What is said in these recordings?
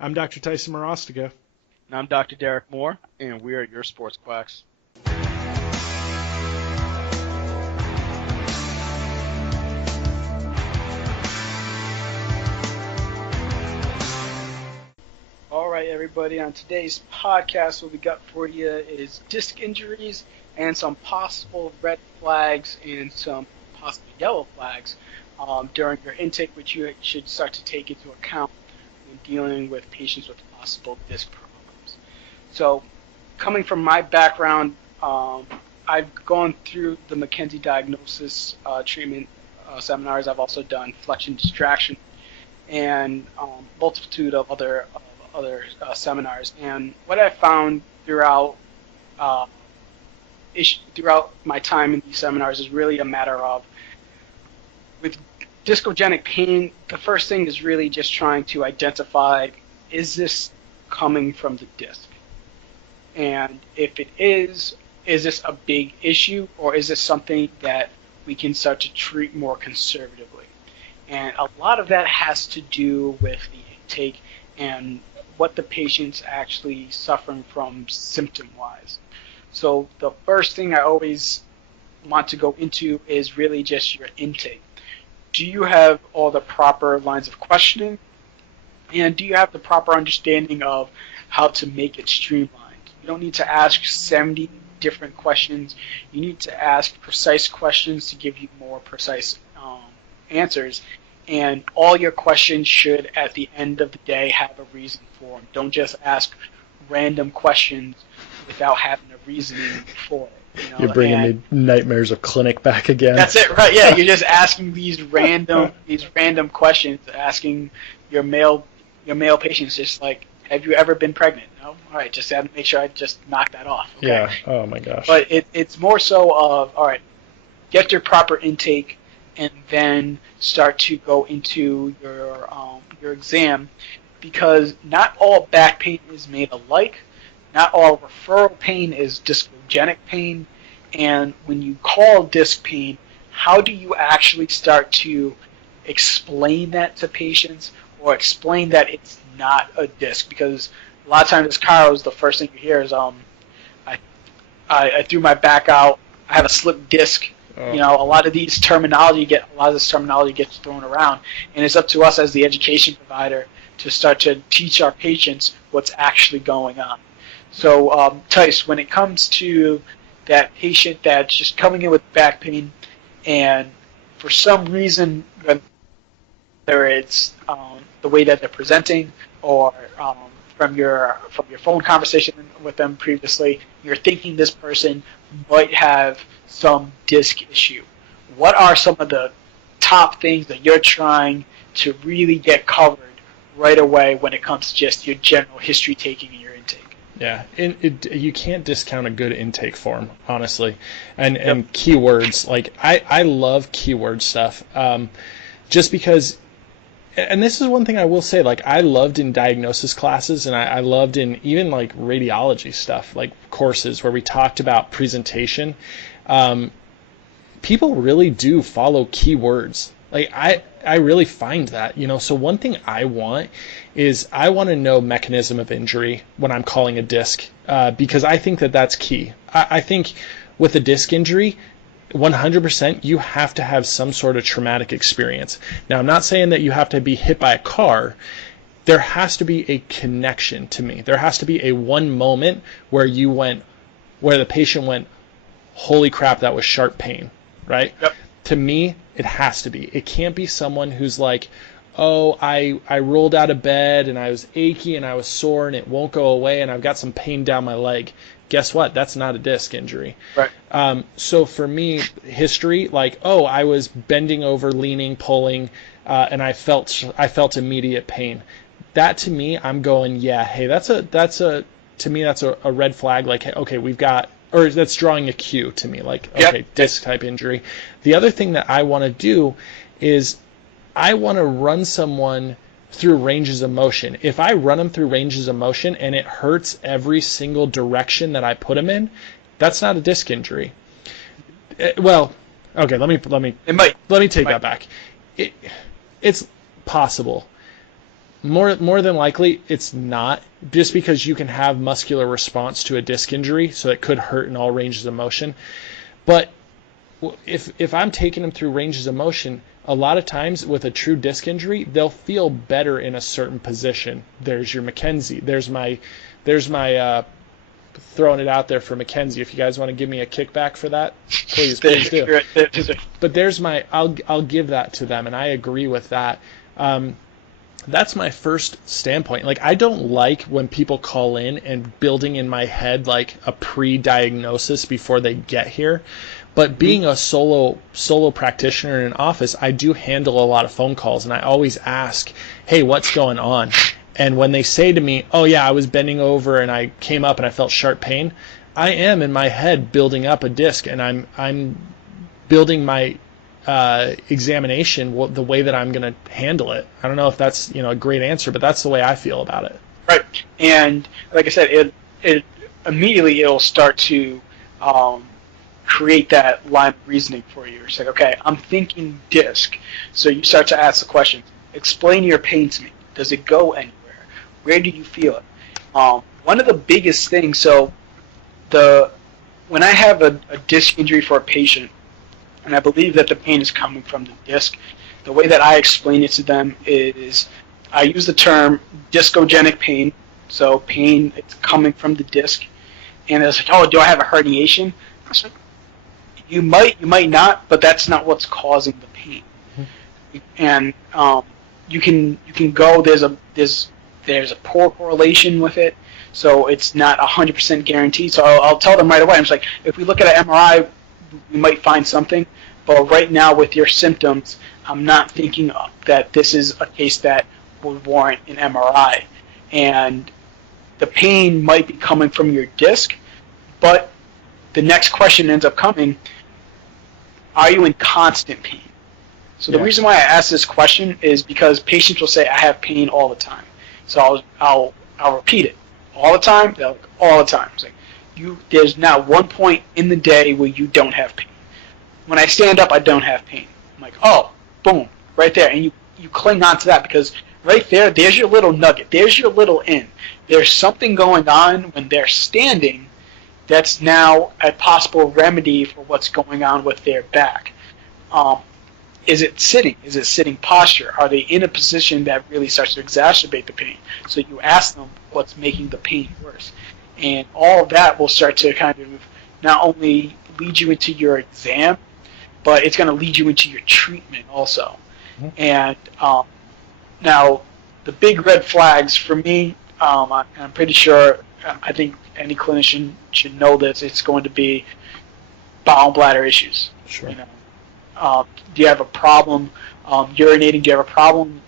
I'm Dr. Tyson Morostiga. And I'm Dr. Derek Moore, and we are your sports quacks. All right, everybody. On today's podcast, what we got for you is disc injuries and some possible red flags and some possible yellow flags during your intake, which you should start to take into account when dealing with patients with possible disc problems. So, coming from my background, I've gone through the McKenzie diagnosis treatment seminars. I've also done flexion distraction and multitude of other seminars. And what I found throughout my time in these seminars is really a matter of, with discogenic pain, the first thing is really just trying to identify, is this coming from the disc? And if it is this a big issue, or is this something that we can start to treat more conservatively? And a lot of that has to do with the intake and what the patient's actually suffering from symptom-wise. So the first thing I always want to go into is really just your intake. Do you have all the proper lines of questioning? And do you have the proper understanding of how to make it streamlined? You don't need to ask 70 different questions. You need to ask precise questions to give you more precise answers. And all your questions should, at the end of the day, have a reason for them. Don't just ask random questions without having a reasoning for it. You're bringing me nightmares of clinic back again. That's it, right? Yeah, you're just asking these random questions, asking your male patients, just like, have you ever been pregnant? No? All right, just had to make sure I just knock that off. Okay? Yeah. Oh my gosh. But it's more so of, all right, get your proper intake, and then start to go into your exam, because not all back pain is made alike. Not all referral pain is discogenic pain. And when you call disc pain, how do you actually start to explain that to patients, or explain that it's not a disc? Because a lot of times as chiros, the first thing you hear is, I threw my back out, I have a slipped disc. Oh. A lot of this terminology gets thrown around, and it's up to us as the education provider to start to teach our patients what's actually going on. So, Tice, when it comes to that patient that's just coming in with back pain, and for some reason, whether it's the way that they're presenting, or from your phone conversation with them previously, you're thinking this person might have some disc issue. What are some of the top things that you're trying to really get covered right away when it comes to just your general history taking and your intake? Yeah, you can't discount a good intake form, honestly. And keywords, like I love keyword stuff, just because. And this is one thing I will say, like, I loved in diagnosis classes, and I loved in even like radiology stuff, like courses where we talked about presentation. People really do follow keywords. Like, I really find that, so one thing I want to know mechanism of injury when I'm calling a disc, because I think that that's key. I think with a disc injury, 100% you have to have some sort of traumatic experience. Now, I'm not saying that you have to be hit by a car. There has to be a connection to me. There has to be a one moment where the patient went, holy crap, that was sharp pain, right? Yep. To me, it has to be. It can't be someone who's like, oh, I rolled out of bed and I was achy and I was sore and it won't go away and I've got some pain down my leg. Guess what? That's not a disc injury. Right. So for me, history, like, oh, I was bending over, leaning, pulling, and I felt immediate pain. That to me, I'm going, yeah, hey, that's a red flag. Like, hey, okay, or that's drawing a cue to me. Like, okay, Yep. disc type injury. The other thing that I want to do is I want to run someone through ranges of motion. If I run them through ranges of motion and it hurts every single direction that I put them in, that's not a disc injury. Well, okay, let me It might. let me take that back. It's possible. More than likely, it's not, just because you can have muscular response to a disc injury, so it could hurt in all ranges of motion. But if I'm taking them through ranges of motion, a lot of times with a true disc injury, they'll feel better in a certain position. There's your Mackenzie. There's my throwing it out there for Mackenzie. If you guys want to give me a kickback for that, please do. But there's my, I'll give that to them, and I agree with that. That's my first standpoint. Like, I don't like when people call in and building in my head like a pre-diagnosis before they get here. But being a solo practitioner in an office, I do handle a lot of phone calls, and I always ask, hey, what's going on? And when they say to me, oh yeah, I was bending over and I came up and I felt sharp pain, I am in my head building up a disc, and I'm building my examination the way that I'm going to handle it. I don't know if that's a great answer, but that's the way I feel about it. Right, and like I said, it immediately it'll start to create that line of reasoning for you. It's like, okay, I'm thinking disc, so you start to ask the question: explain your pain to me. Does it go anywhere? Where do you feel it? One of the biggest things, when I have a disc injury for a patient, and I believe that the pain is coming from the disc, the way that I explain it to them is I use the term discogenic pain, so pain it's coming from the disc, and it's like, oh, do I have a herniation? I was like, you might not, but that's not what's causing the pain. Mm-hmm. And you can go, there's a poor correlation with it, so it's not 100% guaranteed. So I'll tell them right away. I'm just like, if we look at an MRI, we might find something, but right now with your symptoms, I'm not thinking that this is a case that would warrant an MRI. And the pain might be coming from your disc, but the next question ends up coming, are you in constant pain? So the reason why I ask this question is because patients will say, I have pain all the time. So I'll repeat it. All the time? They're like, all the time. It's like, there's not one point in the day where you don't have pain. When I stand up, I don't have pain. I'm like, oh, boom, right there. And you cling on to that because right there's your little nugget. There's your little in. There's something going on when they're standing that's now a possible remedy for what's going on with their back. Is it sitting? Is it sitting posture? Are they in a position that really starts to exacerbate the pain? So you ask them what's making the pain worse. And all of that will start to kind of not only lead you into your exam, but it's going to lead you into your treatment also. Mm-hmm. And now, the big red flags for me, I'm pretty sure, I think any clinician should know this, it's going to be bowel and bladder issues. Sure. Do you have a problem urinating? Do you have a problem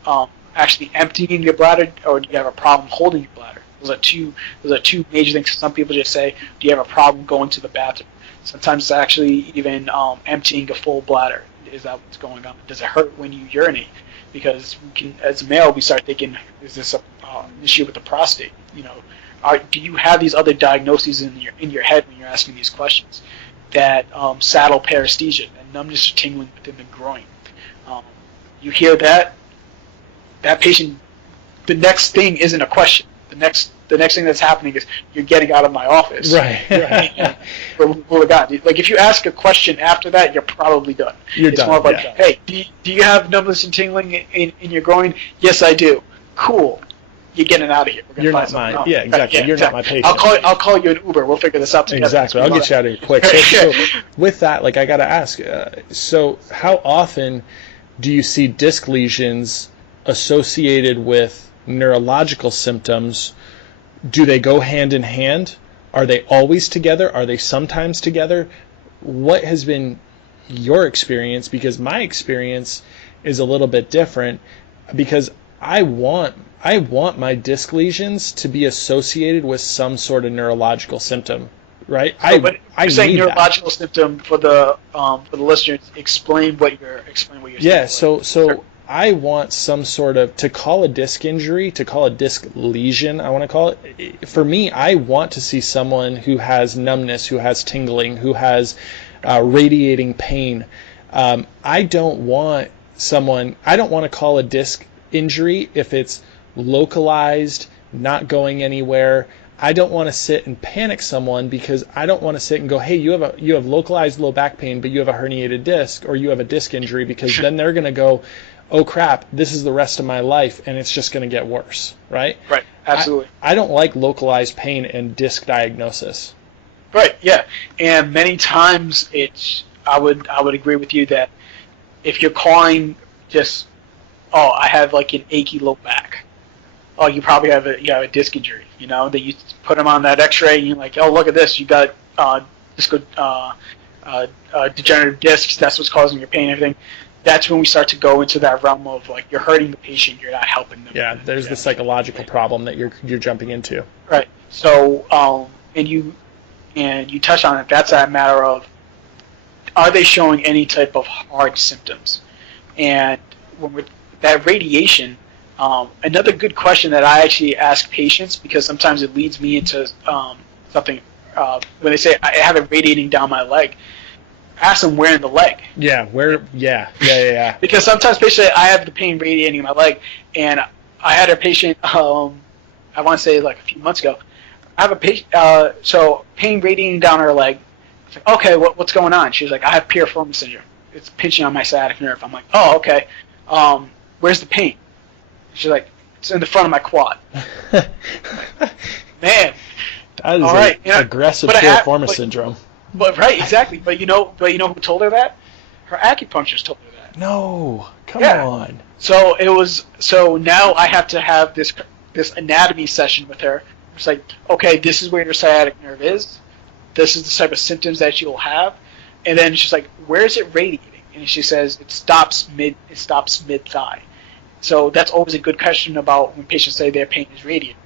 actually emptying your bladder, or do you have a problem holding your bladder? Those are two major things. Some people just say, do you have a problem going to the bathroom? Sometimes it's actually even emptying a full bladder. Is that what's going on? Does it hurt when you urinate? Because as a male, we start thinking, is this an issue with the prostate? Do you have these other diagnoses in your head when you're asking these questions? That saddle paresthesia, and numbness or tingling within the groin. You hear that patient, the next thing isn't a question. The next thing that's happening is you're getting out of my office. Right. Like if you ask a question after that, you're probably done. It's done. More like, hey, do you have numbness and tingling in your groin? Yes, I do. Cool. You're getting out of here. You're not mine. Oh, yeah, exactly. You're not my patient. I'll call you an Uber. We'll figure this out together. Exactly. I'll get you out of here quick. So with that, I got to ask, so how often do you see disc lesions associated with neurological symptoms? Do they go hand in hand? Are they always together? Are they sometimes together? What has been your experience? Because my experience is a little bit different, because I want my disc lesions to be associated with some sort of neurological symptom, right? So, I saying neurological symptom for the listeners. Explain what you're saying. Yeah. So I want some sort of, to call a disc injury, to call a disc lesion, I want to call it. For me, I want to see someone who has numbness, who has tingling, who has radiating pain. I don't want to call a disc injury if it's localized, not going anywhere. I don't want to sit and panic someone because I don't want to sit and go, hey, you have localized low back pain, but you have a herniated disc or you have a disc injury, because then they're going to go, oh crap, this is the rest of my life and it's just going to get worse, right? Right, absolutely. I don't like localized pain and disc diagnosis. Right, yeah. And many times I would agree with you that if you're calling just, oh, I have like an achy low back. Oh, you probably have a disc injury. You know, that you put them on that X-ray, and you're like, oh, look at this, you got degenerative discs. That's what's causing your pain and everything. That's when we start to go into that realm of like you're hurting the patient, you're not helping them. Yeah, there's the psychological problem that you're jumping into. Right. So, and you touch on it. That's a matter of, are they showing any type of hard symptoms? And when we're, that radiation. Another good question that I actually ask patients, because sometimes it leads me into something, when they say I have it radiating down my leg, ask them where in the leg. Yeah, where? Yeah. Because sometimes patients say, I have the pain radiating in my leg, and I had a patient, I want to say like a few months ago, I have a patient, so pain radiating down her leg. I was like, okay, what's going on? She was like, I have piriformis syndrome. It's pinching on my sciatic nerve. I'm like, oh, okay. Where's the pain? She's like, it's in the front of my quad. Man, that is all right, aggressive piriformis syndrome. But right, exactly. But you know who told her that? Her acupuncturist told her that. No, come on. So now I have to have this anatomy session with her. It's like, okay, this is where your sciatic nerve is. This is the type of symptoms that you'll have. And then she's like, where is it radiating? And she says it stops mid thigh. So that's always a good question about when patients say their pain is radiating.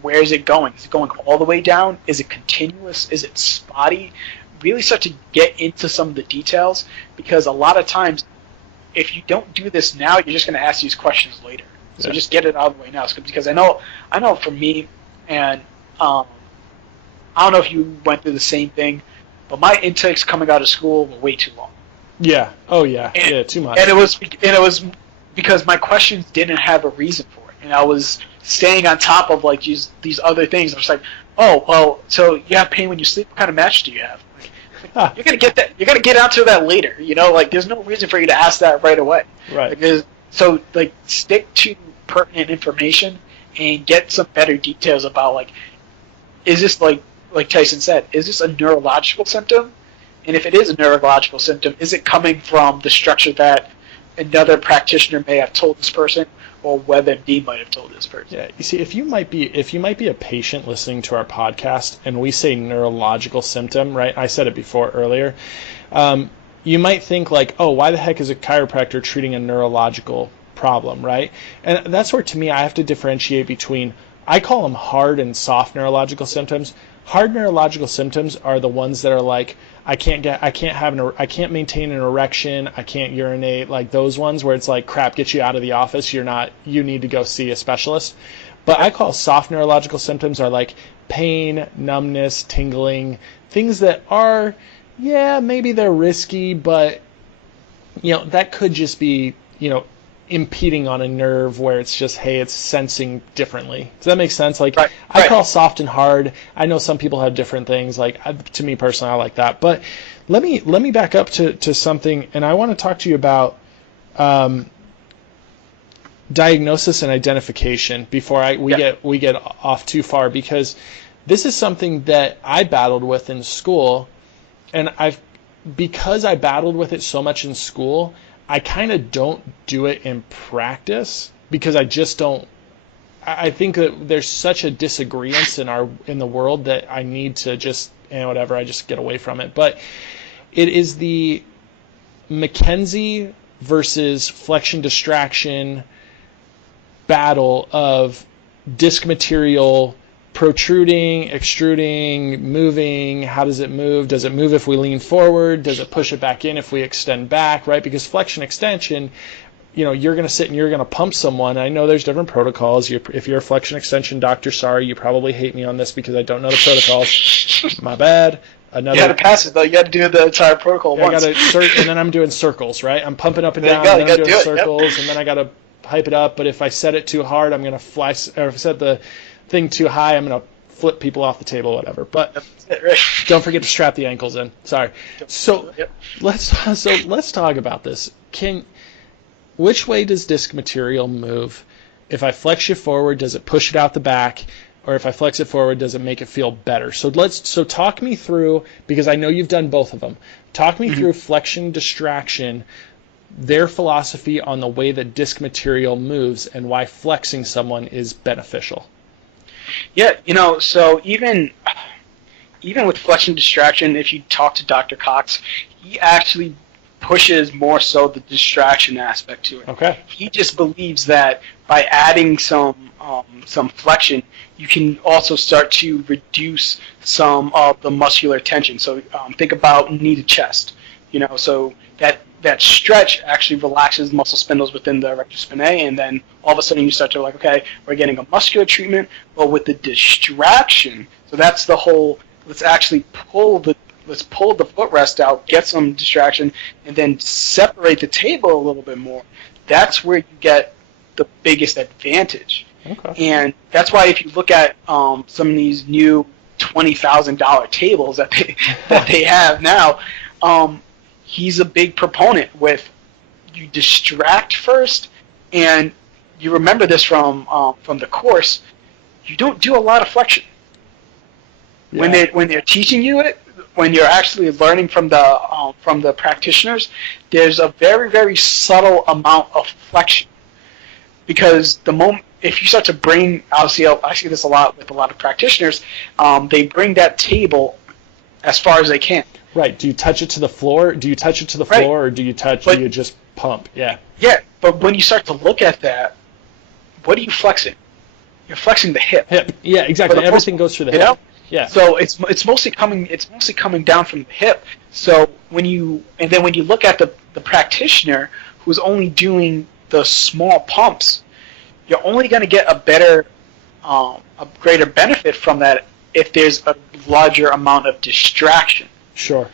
Where is it going? Is it going all the way down? Is it continuous? Is it spotty? Really start to get into some of the details, because a lot of times, if you don't do this now, you're just going to ask these questions later. So just get it out of the way now, because I know for me, and I don't know if you went through the same thing, but my intakes coming out of school were way too long. Yeah. Oh yeah. Too much. And it was because my questions didn't have a reason for it, and I was staying on top of like these other things. I was like, oh well, so you have pain when you sleep. What kind of mattress do you have? Like, you're gonna get that. You're gonna get onto that later. You know, like there's no reason for you to ask that right away. Right. So stick to pertinent information and get some better details about like, is this like Tyson said, is this a neurological symptom? And if it is a neurological symptom, is it coming from the structure that another practitioner may have told this person, or WebMD might have told this person? Yeah, you see, if you might be a patient listening to our podcast, and we say neurological symptom, right? I said it before earlier. You might think like, oh, why the heck is a chiropractor treating a neurological problem, right? And that's where, to me, I have to differentiate between, I call them hard and soft neurological symptoms. Hard neurological symptoms are the ones that are like, I can't maintain an erection, I can't urinate, like those ones where it's like, crap, get you out of the office, you need to go see a specialist. But I call soft neurological symptoms are like pain, numbness, tingling, things that are, yeah, maybe they're risky, but that could just be, impeding on a nerve where it's just, hey, it's sensing differently. Does that make sense? Like, right. I call soft and hard. I know some people have different things. Like, to me personally, I like that. But let me back up to something, and I want to talk to you about diagnosis and identification before we get off too far, because this is something that I battled with in school, and because I battled with it so much in school, I kind of don't do it in practice, because I just don't. I think that there's such a disagreement in the world that I need to just, whatever, I just get away from it. But it is the McKenzie versus flexion distraction battle of disc material protruding, extruding, moving. How does it move? Does it move if we lean forward? Does it push it back in if we extend back, right? Because flexion extension, you're going to sit and you're going to pump someone. I know there's different protocols. If you're a flexion extension doctor, sorry, you probably hate me on this because I don't know the protocols. My bad. You got to pass it, though. You got to do the entire protocol once. And then I'm doing circles, right? I'm pumping up and down, and then I'm doing circles, and then I got to hype it up, but if I set it too hard, I'm going to flex, or if I set the thing too high, I'm going to flip people off the table, whatever. But don't forget to strap the ankles in. Sorry. So let's talk about this. Which way does disc material move? If I flex you forward, does it push it out the back? Or if I flex it forward, does it make it feel better? So talk me through, because I know you've done both of them. Talk me through flexion distraction, their philosophy on the way that disc material moves, and why flexing someone is beneficial. Yeah, so even with flexion distraction, if you talk to Dr. Cox, he actually pushes more so the distraction aspect to it. Okay. He just believes that by adding some flexion, you can also start to reduce some of the muscular tension. So think about knee to chest. So that stretch actually relaxes muscle spindles within the rectus spinae, and then all of a sudden you start to okay, we're getting a muscular treatment, but with the distraction. So that's the whole. Let's pull the footrest out, get some distraction, and then separate the table a little bit more. That's where you get the biggest advantage. Okay. And that's why if you look at some of these new $20,000 tables that they have now, he's a big proponent with you distract first, and you remember this from the course. You don't do a lot of flexion. Yeah. When they're teaching you it, when you're actually learning from the practitioners, there's a very, very subtle amount of flexion. Because the moment if you start to bring, obviously I see this a lot with a lot of practitioners, they bring that table as far as they can. Right. Do you touch it to the floor? Floor, or do you just pump? Yeah. Yeah, but when you start to look at that, what are you flexing? You're flexing the hip. Yeah, exactly. Everything goes through the hip. Yeah. So it's mostly coming down from the hip. So when you look at the practitioner who's only doing the small pumps, you're only going to get a greater benefit from that if there's a larger amount of distraction. Sure.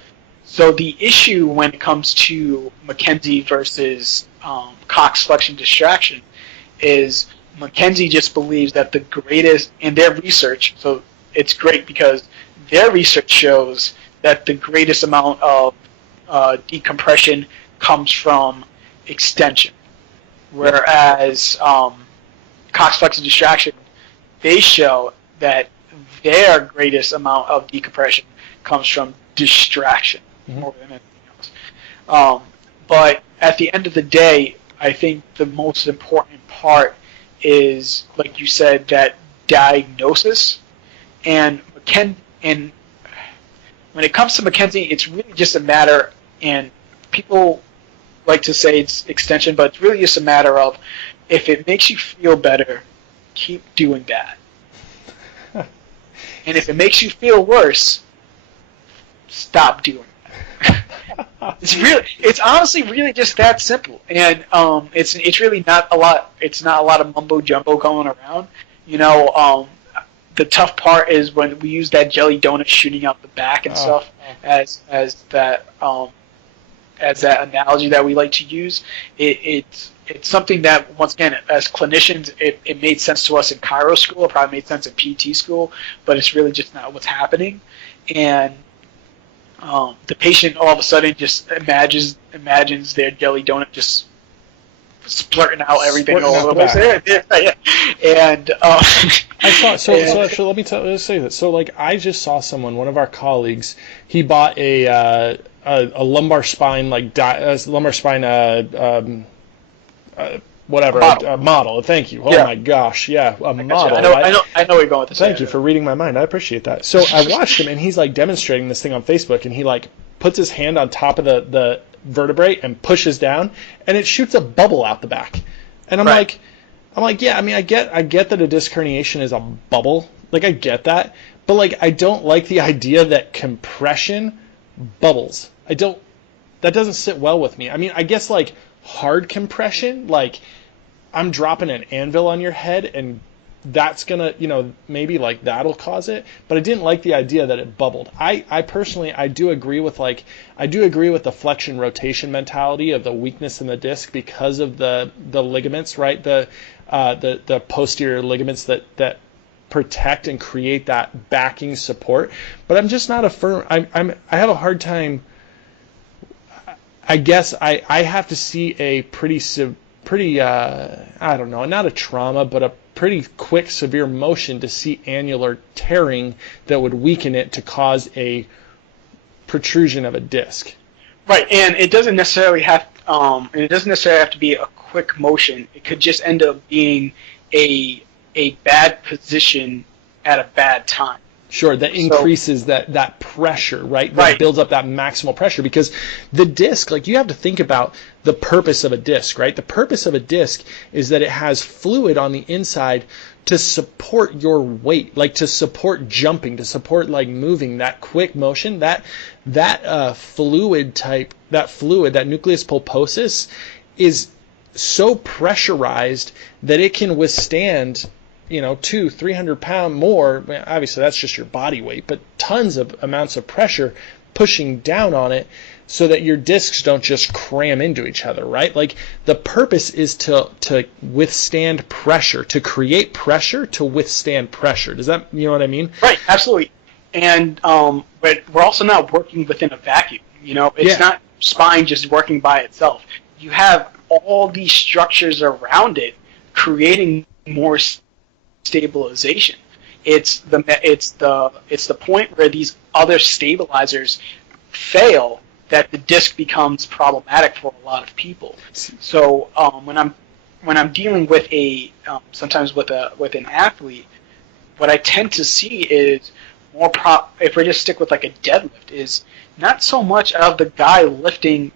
So the issue when it comes to McKenzie versus Cox flexion distraction is McKenzie just believes that the greatest in their research. So it's great because their research shows that the greatest amount of decompression comes from extension, whereas Cox flexion distraction, they show that their greatest amount of decompression comes from distraction more than anything else. But at the end of the day, I think the most important part is, like you said, that diagnosis. And when it comes to McKenzie, it's really just a matter, and people like to say it's extension, but it's really just a matter of if it makes you feel better, keep doing that. And if it makes you feel worse, stop doing that. It's honestly really just that simple. And it's really not a lot. It's not a lot of mumbo jumbo going around. The tough part is when we use that jelly donut shooting out the back and stuff as that analogy that we like to use. It's something that, once again, as clinicians, it made sense to us in chiro school. It probably made sense in PT school, but it's really just not what's happening. And the patient all of a sudden just imagines their jelly donut just splurting out everything all over the place. And I saw. So actually, let me say this. So I just saw one of our colleagues. He bought a lumbar spine model. Thank you. Oh my gosh, yeah, a model. I know where you're going with this. Thank you for reading my mind. I appreciate that. So I watched him, and he's demonstrating this thing on Facebook, and he puts his hand on top of the vertebrae and pushes down, and it shoots a bubble out the back. And I'm like, yeah, I mean, I get that a disc herniation is a bubble. I get that, but I don't like the idea that compression bubbles. That doesn't sit well with me. I mean, I guess hard compression, I'm dropping an anvil on your head and that's gonna, maybe like that'll cause it. But I didn't like the idea that it bubbled. I personally, I do agree with the flexion rotation mentality of the weakness in the disc because of the ligaments, right? The posterior ligaments that protect and create that backing support. But I'm just not a firm. I have a hard time. I guess I have to see a pretty I don't know, not a trauma, but a pretty quick, severe motion to see annular tearing that would weaken it to cause a protrusion of a disc. Right, and it doesn't necessarily have to be a quick motion. It could just end up being a bad position at a bad time. Sure, that increases that pressure, right? That Right. builds up that maximal pressure because the disc, like you have to think about the purpose of a disc, right? The purpose of a disc is that it has fluid on the inside to support your weight, like to support jumping, to support like moving, that quick motion, that fluid, that nucleus pulposus is so pressurized that it can withstand 200-300 pound more. Obviously that's just your body weight, but tons of amounts of pressure pushing down on it so that your discs don't just cram into each other, right? Like the purpose is to withstand pressure, to create pressure to withstand pressure. Does that, you know what I mean? Right, absolutely. And but we're also not working within a vacuum. It's not spine just working by itself. You have all these structures around it creating more stabilization. It's the point where these other stabilizers fail that the disc becomes problematic for a lot of people. So when I'm dealing with sometimes with an athlete, what I tend to see is more if we just stick with like a deadlift, is not so much of the guy lifting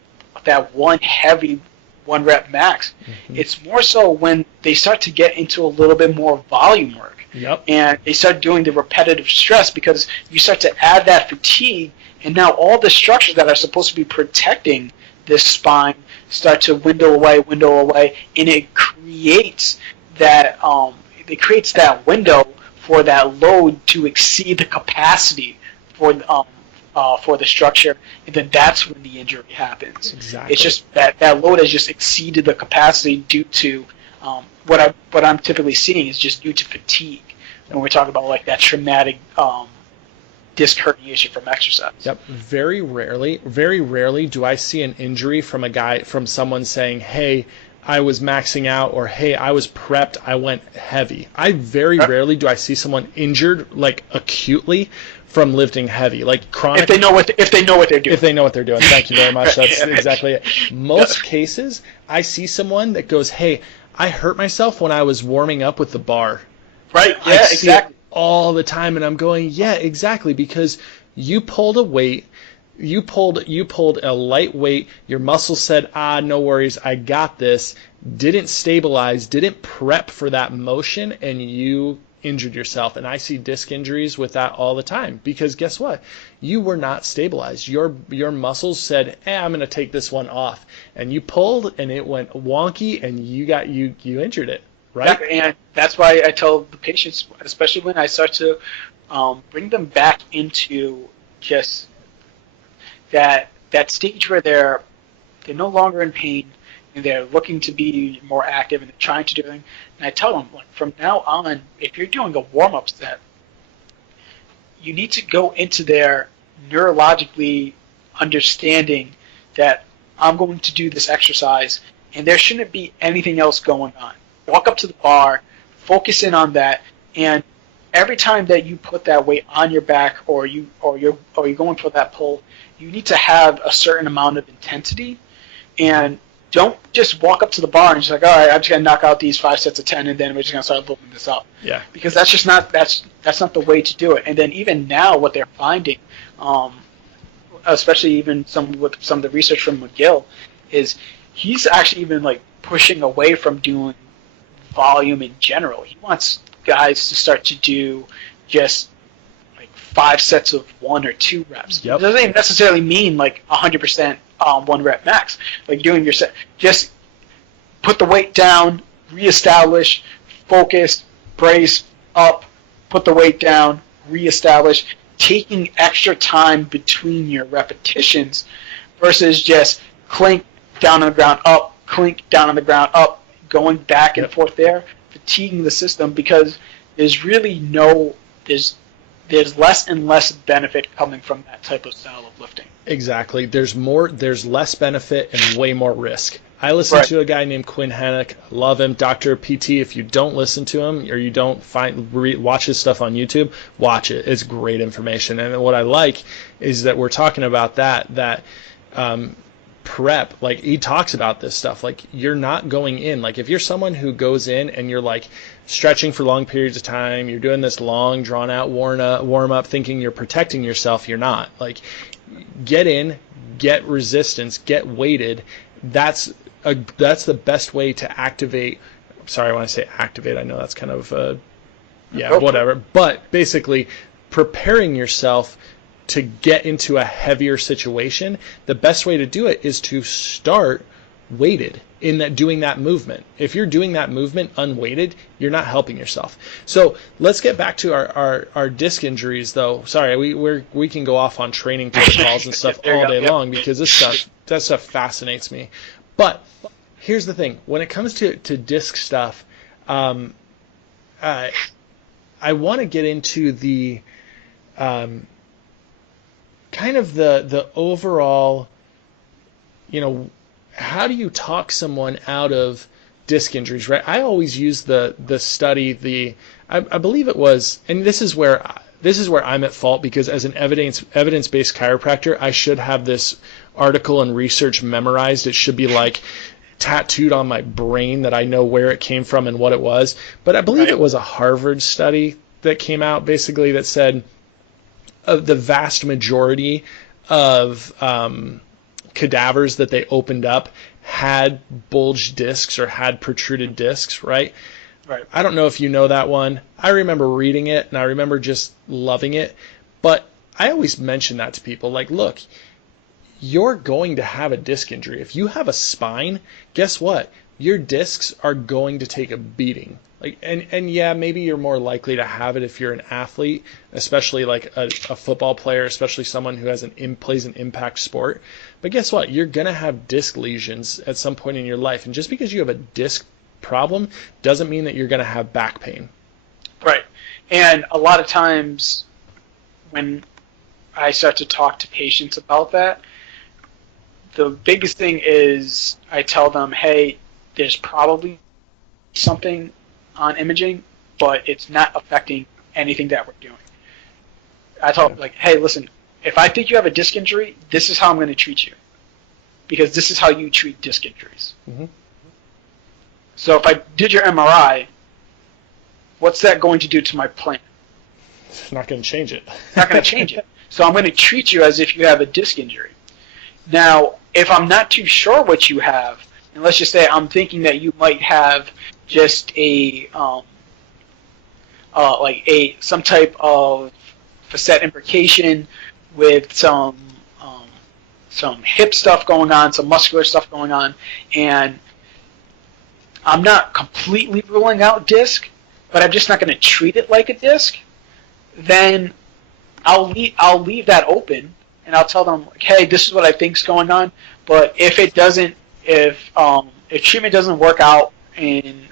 that one heavy 1 rep max. Mm-hmm. It's more so when they start to get into a little bit more volume work. Yep. And they start doing the repetitive stress because you start to add that fatigue, and now all the structures that are supposed to be protecting this spine start to window away, and it creates that window for that load to exceed the capacity for the structure, and then that's when the injury happens. Exactly. It's just that load has just exceeded the capacity due to what I'm typically seeing is just due to fatigue when we're talking about like that traumatic disc herniation from exercise. Yep. Very rarely do I see an injury from someone saying, "Hey, I was maxing out," or "Hey, I was prepped, I went heavy." I very rarely do I see someone injured like acutely from lifting heavy, like chronic. If they know what they're doing. If they know what they're doing. Thank you very much. That's exactly it. Most cases, I see someone that goes, "Hey, I hurt myself when I was warming up with the bar." Right. Yeah. I see exactly. it all the time, and I'm going, yeah, exactly, because you pulled a weight. You pulled a light weight. Your muscles said, no worries, I got this. Didn't stabilize, didn't prep for that motion, and you injured yourself. And I see disc injuries with that all the time because guess what? You were not stabilized. Your muscles said, I'm going to take this one off, and you pulled, and it went wonky, and you injured it. Right? Exactly. And that's why I tell the patients, especially when I start to bring them back into just that stage where they're no longer in pain and they're looking to be more active and they're trying to do everything. And I tell them, like, from now on, if you're doing a warm-up set, you need to go into there neurologically understanding that I'm going to do this exercise and there shouldn't be anything else going on. Walk up to the bar, focus in on that, and every time that you put that weight on your back or you're going for that pull, you need to have a certain amount of intensity, and don't just walk up to the bar and just like, all right, I'm just gonna knock out these 5 sets of 10, and then we're just gonna start building this up. Yeah. Because that's not the way to do it. And then even now, what they're finding, especially even with some of the research from McGill, is he's actually even like pushing away from doing volume in general. He wants guys to start to do just like 5 sets of 1 or 2 reps. Yep. It doesn't even necessarily mean like 100% 1 rep max. Like doing your set, just put the weight down, reestablish, focus, brace, up, put the weight down, reestablish, taking extra time between your repetitions versus just clink, down on the ground, up, clink, down on the ground, up, going back and forth there, fatiguing the system because there's really there's less and less benefit coming from that type of style of lifting. Exactly. There's less benefit and way more risk. I listen to a guy named Quinn Hanick. I love him. Dr. PT, if you don't listen to him or you don't watch his stuff on YouTube, watch it. It's great information. And what I like is that we're talking about that prep. Like, he talks about this stuff. Like, you're not going in. Like, if you're someone who goes in and you're like stretching for long periods of time, you're doing this long, drawn out warm up thinking you're protecting yourself, you're not. Like, get in, get resistance, get weighted. That's the best way to activate. Sorry, when I say activate, I know that's kind of whatever. But basically, preparing yourself to get into a heavier situation, the best way to do it is to start weighted in doing that movement. If you're doing that movement unweighted, you're not helping yourself. So let's get back to our disc injuries, though. Sorry, we can go off on training protocols and stuff all day long because that stuff fascinates me. But here's the thing: when it comes to disc stuff, I want to get into the kind of the overall, how do you talk someone out of disc injuries, right? I always use the study, I believe it was, and this is where I'm at fault because as an evidence-based chiropractor, I should have this article and research memorized. It should be like tattooed on my brain that I know where it came from and what it was. But I believe it was a Harvard study that came out basically that said the vast majority of cadavers that they opened up had bulged discs or had protruded discs, right? Right. I don't know if you know that one. I remember reading it, and I remember just loving it. But I always mention that to people. Like, look, you're going to have a disc injury. If you have a spine, guess what? Your discs are going to take a beating. Like, and yeah, maybe you're more likely to have it if you're an athlete, especially like a football player, especially someone who plays an impact sport. But guess what? You're going to have disc lesions at some point in your life. And just because you have a disc problem doesn't mean that you're going to have back pain. Right. And a lot of times when I start to talk to patients about that, the biggest thing is I tell them, hey, there's probably something on imaging, but it's not affecting anything that we're doing. I tell them, like, hey, listen, if I think you have a disc injury, this is how I'm going to treat you. Because this is how you treat disc injuries. Mm-hmm. So if I did your MRI, what's that going to do to my plan? It's not going to change it. Not going to change it. So I'm going to treat you as if you have a disc injury. Now, if I'm not too sure what you have, and let's just say I'm thinking that you might have just some type of facet imbrication with some hip stuff going on, some muscular stuff going on, and I'm not completely ruling out disc, but I'm just not going to treat it like a disc, then I'll leave that open, and I'll tell them, like, hey, this is what I think's going on, but if treatment doesn't work out in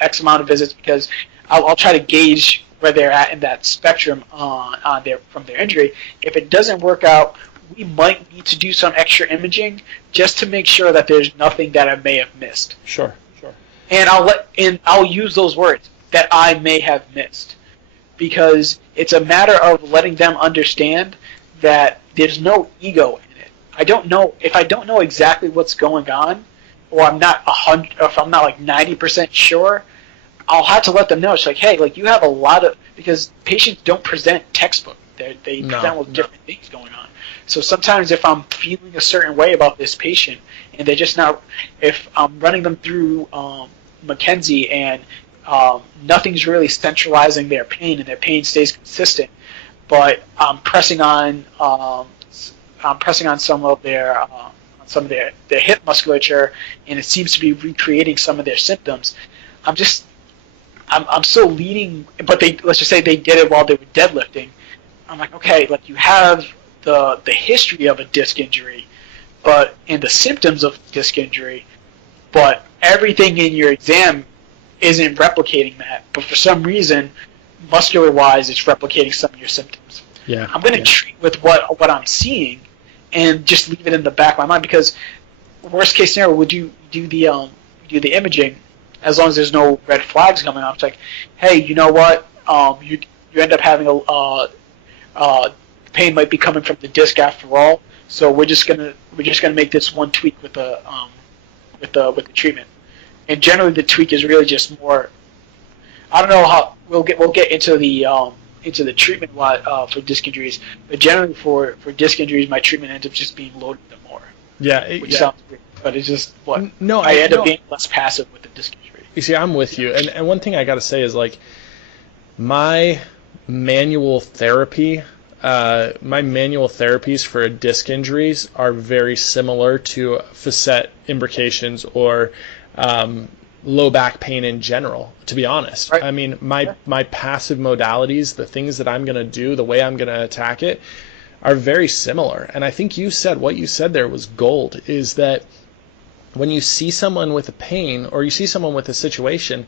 X amount of visits, because I'll try to gauge where they're at in that spectrum from their injury. If it doesn't work out, we might need to do some extra imaging just to make sure that there's nothing that I may have missed. Sure. And I'll use those words, that I may have missed, because it's a matter of letting them understand that there's no ego in it. If I don't know exactly what's going on, or I'm not 100, or if I'm not like 90% sure, I'll have to let them know. It's like, hey, like, you have a lot of, because patients don't present textbook. They present with different things going on. So sometimes if I'm feeling a certain way about this patient, and they're just not, if I'm running them through McKenzie and nothing's really centralizing their pain, and their pain stays consistent, but I'm pressing on some of their hip musculature, and it seems to be recreating some of their symptoms. I'm so leaning, but let's just say they did it while they were deadlifting. I'm like, okay, like you have the history of a disc injury, but and the symptoms of disc injury, but everything in your exam isn't replicating that. But for some reason, muscular-wise, it's replicating some of your symptoms. Yeah. I'm going to treat with what I'm seeing, and just leave it in the back of my mind, because worst case scenario, would you do the imaging, as long as there's no red flags coming up. It's like, hey, you know what? You end up having pain might be coming from the disc after all. So we're just gonna make this one tweak with the treatment. And generally, the tweak is really just more. I don't know how we'll get into the treatment for disc injuries, but generally for disc injuries, my treatment ends up just being loaded them more. Yeah, which sounds weird, but it's just what. No, I end up being less passive with the disc injury. You see, I'm with you, and one thing I got to say is like my manual therapies for disc injuries are very similar to facet imbrications or low back pain in general, to be honest. Right. I mean, my passive modalities, the things that I'm going to do, the way I'm going to attack it, are very similar. And I think what you said there was gold, is that when you see someone with a pain or you see someone with a situation,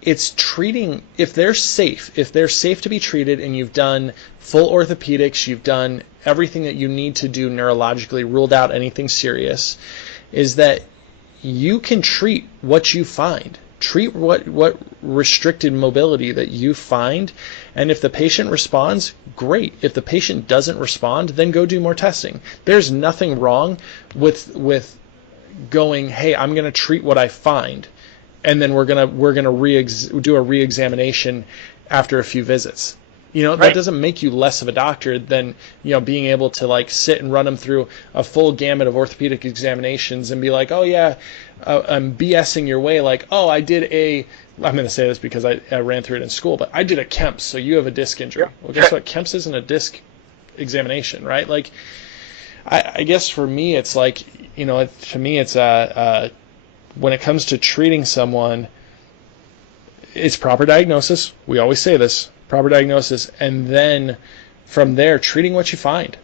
it's treating, if they're safe to be treated, and you've done full orthopedics, you've done everything that you need to do neurologically, ruled out anything serious, is that you can treat what you find. Treat what restricted mobility that you find, and if the patient responds, great. If the patient doesn't respond, then go do more testing. There's nothing wrong with going, hey, I'm going to treat what I find, and then we're gonna do a re-examination after a few visits. That doesn't make you less of a doctor than being able to like sit and run them through a full gamut of orthopedic examinations and be like, oh yeah, I'm BSing your way, like, oh, I'm going to say this because I ran through it in school, but I did a KEMS, so you have a disc injury. Yeah. Well, guess what? KEMS isn't a disc examination, right? Like, I guess for me, it's like, to me, it's when it comes to treating someone, it's proper diagnosis. We always say this, proper diagnosis, and then from there, treating what you find.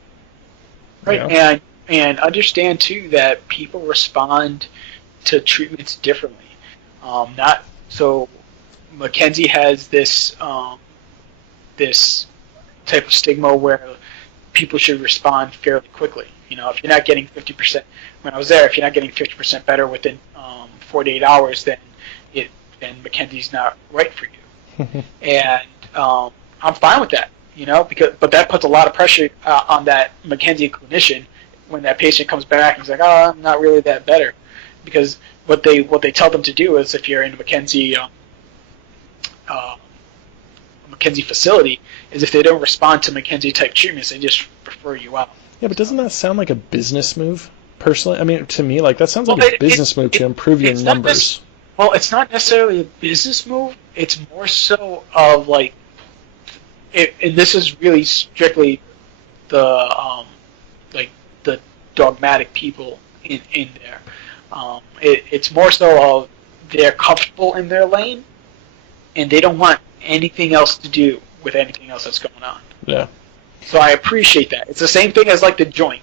Right, and understand too that people respond to treatments differently. Not so. Mackenzie has this this type of stigma where people should respond fairly quickly. If you're not getting 50%, when I was there, if you're not getting 50% better within 48 hours, then Mackenzie's not right for you. And I'm fine with that, but that puts a lot of pressure on that Mackenzie clinician when that patient comes back and he's like, oh, I'm not really that better, because what they tell them to do is, if you're in a Mackenzie facility, is if they don't respond to Mackenzie type treatments, they just refer you out. Yeah, but doesn't that sound like a business move? Personally, I mean, to me, like that sounds like a business move to improve your numbers. Well, it's not necessarily a business move. It's more so of like, and this is really strictly the the dogmatic people in there. It's more so of they're comfortable in their lane, and they don't want anything else to do with anything else that's going on. Yeah. So I appreciate that. It's the same thing as like the joint.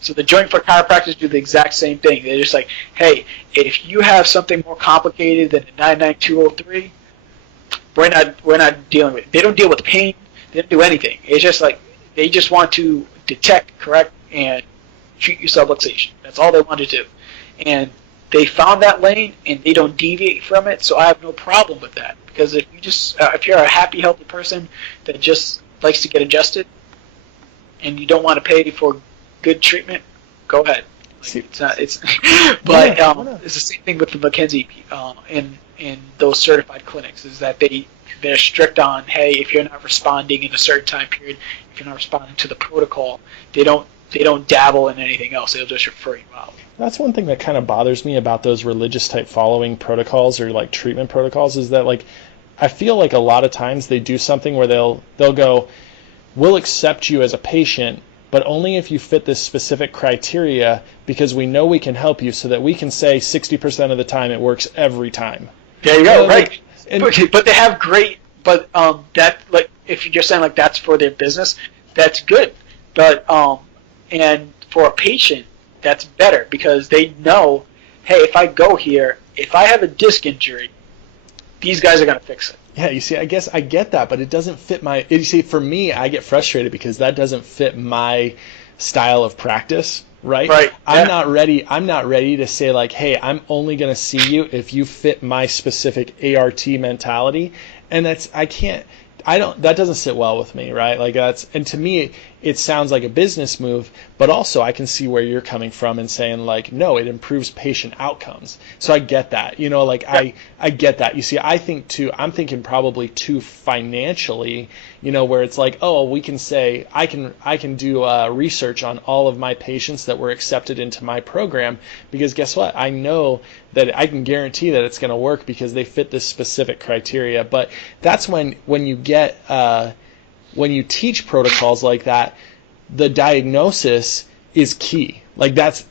So the joint for chiropractors do the exact same thing. They're just like, hey, if you have something more complicated than a 99203, we're not dealing with it. They don't deal with pain. They don't do anything. It's just like they just want to detect, correct, and treat your subluxation. That's all they want to do. And they found that lane, and they don't deviate from it, so I have no problem with that. Because if you're a happy, healthy person that just likes to get adjusted, and you don't want to pay for good treatment, go ahead. It's the same thing with the Mackenzie in those certified clinics, is that they're strict on, hey, if you're not responding in a certain time period, if you're not responding to the protocol, they don't dabble in anything else. They'll just refer you out. That's one thing that kind of bothers me about those religious type following protocols or like treatment protocols, is that like I feel like a lot of times they do something where they'll go, we'll accept you as a patient, but only if you fit this specific criteria, because we know we can help you, so that we can say 60% of the time it works every time. There you go, right. But they have great. But that like if you're saying like that's for their business, that's good. But and for a patient, that's better because they know, hey, if I go here, if I have a disc injury, these guys are gonna fix it. Yeah, you see, I guess I get that, but it doesn't fit my. You see, for me, I get frustrated because that doesn't fit my style of practice, right? Right. I'm not ready. I'm not ready to say like, hey, I'm only going to see you if you fit my specific ART mentality, and I can't. I don't. That doesn't sit well with me, right? Like and to me, it sounds like a business move, but also I can see where you're coming from and saying like, no, it improves patient outcomes. So I get that, like Yeah. I get that. You see, I think too. I'm thinking probably too financially, where it's like, oh, we can say I can do research on all of my patients that were accepted into my program because guess what? I know that I can guarantee that it's going to work because they fit this specific criteria. But that's when you get when you teach protocols like that, the diagnosis is key. Like that's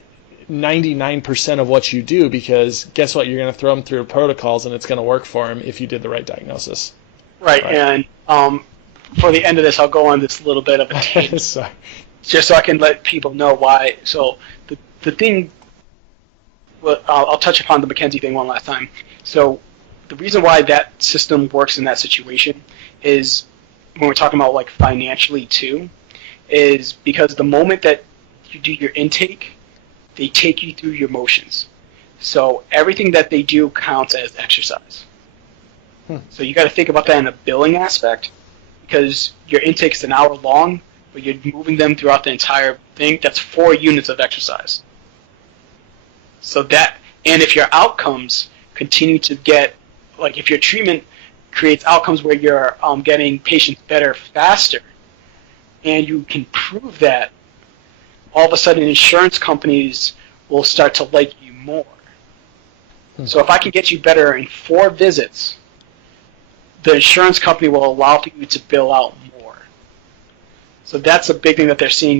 99% of what you do because guess what? You're going to throw them through protocols and it's going to work for them if you did the right diagnosis. Right. And for the end of this, I'll go on this little bit of a tangent Sorry. just so I can let people know why. So the thing, well, I'll touch upon the McKenzie thing one last time. So the reason why that system works in that situation is when we're talking about like financially too, is because the moment that you do your intake, they take you through your motions. So everything that they do counts as exercise. So you got to think about that in a billing aspect because your intake is an hour long, but you're moving them throughout the entire thing. That's 4 units of exercise. So that, and if your outcomes continue to get, like if your treatment creates outcomes where you're getting patients better faster, and you can prove that, all of a sudden insurance companies will start to like you more. So if I can get you better in 4 visits, the insurance company will allow you to bill out more. So that's a big thing that they're seeing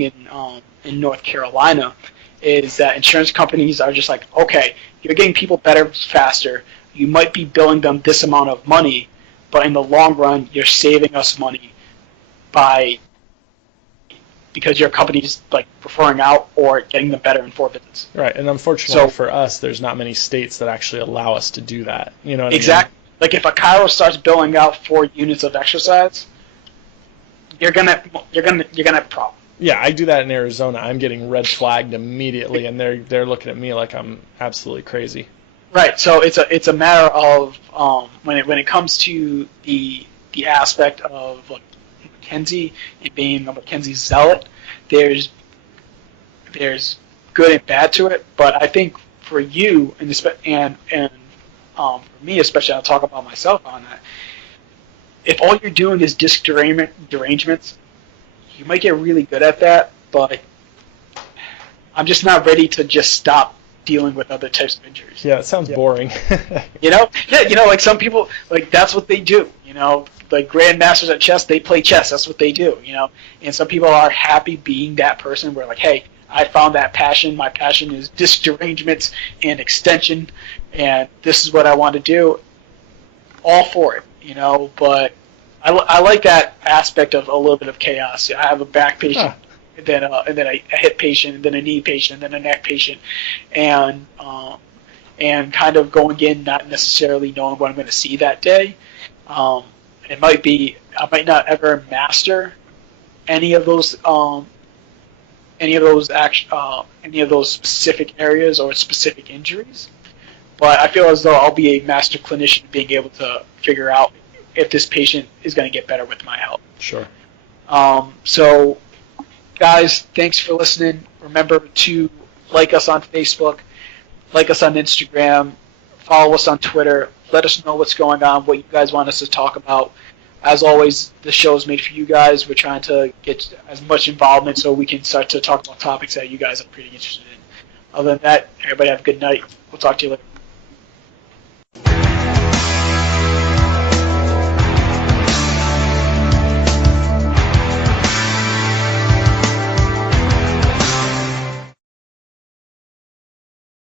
in North Carolina, is that insurance companies are just like, okay, you're getting people better faster, you might be billing them this amount of money, but in the long run, you're saving us money because your company's like referring out or getting them better in 4 visits. Right, and unfortunately for us, there's not many states that actually allow us to do that. You know what exactly. I mean? Like if a chiro starts billing out 4 units of exercise, you're gonna have a problem. Yeah, I do that in Arizona. I'm getting red flagged immediately, and they're looking at me like I'm absolutely crazy. Right. So it's a matter of when it comes to the aspect of like McKenzie and being a McKenzie zealot, there's good and bad to it. But I think for you and for me especially, I'll talk about myself on that. If all you're doing is disc derangements, you might get really good at that, but I'm just not ready to just stop dealing with other types of injuries. Yeah, it sounds boring. Yeah, like some people, like that's what they do, like grandmasters at chess, they play chess, that's what they do, and some people are happy being that person where like, hey, I found that passion, my passion is disc derangements and extension, and this is what I want to do, all for it, but I like that aspect of a little bit of chaos. I have a back patient, and then a hip patient, and then a knee patient, and then a neck patient, and kind of going in not necessarily knowing what I'm going to see that day. It might be I might not ever master any of those specific areas or specific injuries, but I feel as though I'll be a master clinician being able to figure out if this patient is going to get better with my help. Sure. So, guys, thanks for listening. Remember to like us on Facebook, like us on Instagram, follow us on Twitter. Let us know what's going on, what you guys want us to talk about. As always, the show is made for you guys. We're trying to get as much involvement so we can start to talk about topics that you guys are pretty interested in. Other than that, everybody have a good night. We'll talk to you later.